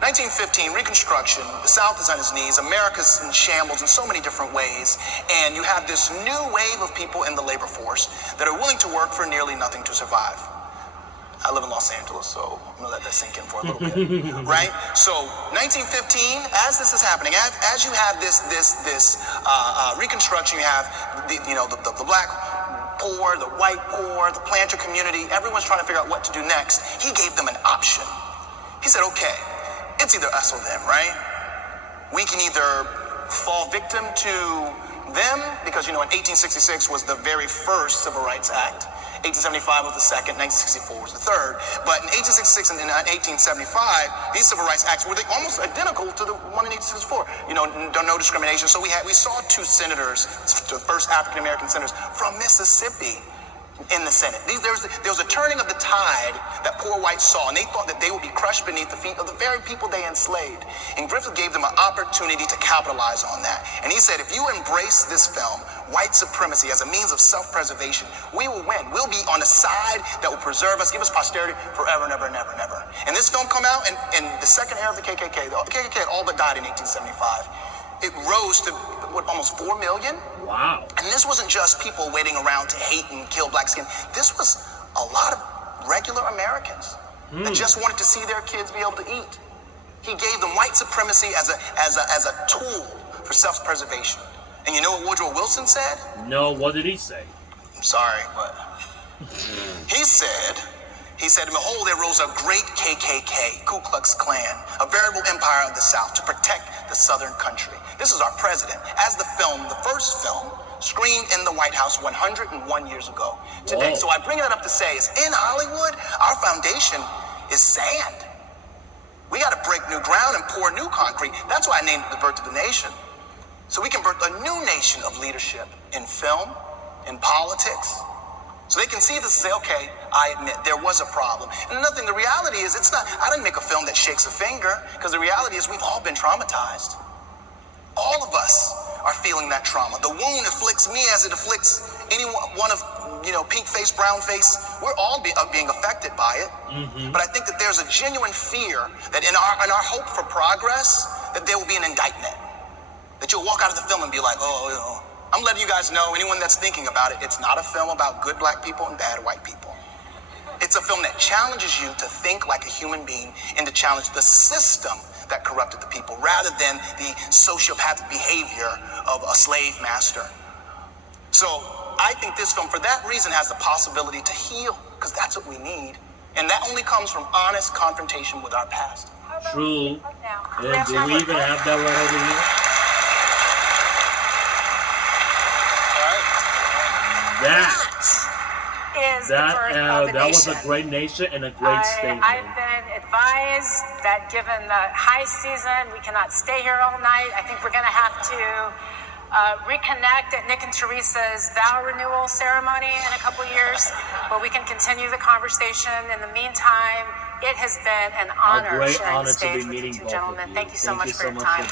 1915, Reconstruction, the South is on its knees, America's in shambles in so many different ways, and you have this new wave of people in the labor force that are willing to work for nearly nothing to survive. I live in Los Angeles, so I'm gonna let that sink in for a little bit, right? So 1915, as this is happening, as you have this Reconstruction, you have the black poor, the white poor, the planter community, everyone's trying to figure out what to do next. He gave them an option. He said, okay, it's either us or them, right? We can either fall victim to them, because in 1866 was the very first Civil Rights Act. 1875 was the second, 1964 was the third. But in 1866 and 1875, these civil rights acts were almost identical to the one in 1864. No discrimination. So we saw two senators, the first African American senators from Mississippi, in the Senate. There was a turning of the tide that poor whites saw, and they thought that they would be crushed beneath the feet of the very people they enslaved. And Griffith gave them an opportunity to capitalize on that. And he said, if you embrace this film, white supremacy, as a means of self-preservation, we will win. We'll be on a side that will preserve us, give us posterity forever and ever and ever and ever. And this film come out in the second era of the KKK. The KKK had all but died in 1875. It rose to almost 4 million. Wow. And this wasn't just people waiting around to hate and kill black skin. This was a lot of regular Americans that just wanted to see their kids be able to eat. He gave them white supremacy as a tool for self-preservation. And you know what Woodrow Wilson said? No, what did he say? I'm sorry, but he said, behold, there rose a great KKK, Ku Klux Klan, a veritable empire of the South to protect the Southern country. This is our president. As the first film, screened in the White House 101 years ago today. Whoa. So I bring that up to say is in Hollywood, our foundation is sand. We got to break new ground and pour new concrete. That's why I named it The Birth of the Nation. So we can birth a new nation of leadership in film, in politics. So they can see this and say, okay, I admit there was a problem. And another thing, the reality is I didn't make a film that shakes a finger, because the reality is we've all been traumatized. All of us are feeling that trauma. The wound afflicts me as it afflicts any one of, pink face, brown face. We're all being affected by it. Mm-hmm. But I think that there's a genuine fear that in our hope for progress, that there will be an indictment. That you'll walk out of the film and be like, I'm letting you guys know, anyone that's thinking about it, it's not a film about good black people and bad white people. It's a film that challenges you to think like a human being and to challenge the system that corrupted the people, rather than the sociopathic behavior of a slave master. So I think this film, for that reason, has the possibility to heal, because that's what we need. And that only comes from honest confrontation with our past. True. And do we even have that right over here? That was a great nation and a great statement. I've been advised that given the high season, we cannot stay here all night. I think we're going to have to reconnect at Nick and Teresa's vow renewal ceremony in a couple years, where we can continue the conversation. In the meantime, it has been an honor sharing the stage with you two gentlemen. Thank you so much for your time.